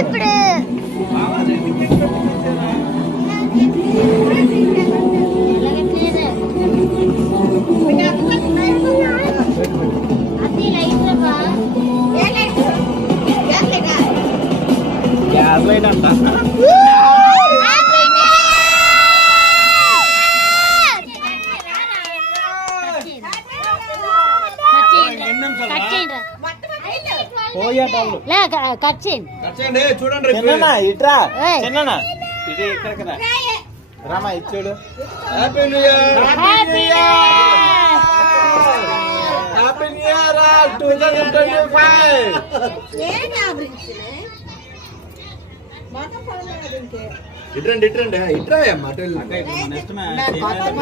ఇప్పుడు gas light అంట చూడండి ఇట్రా చిన్న ఇది ఇక్కడికి రామా ఇచ్చాడు happy new year happy new year 2025 ఇట్రండి ఇట్రా అమ్మా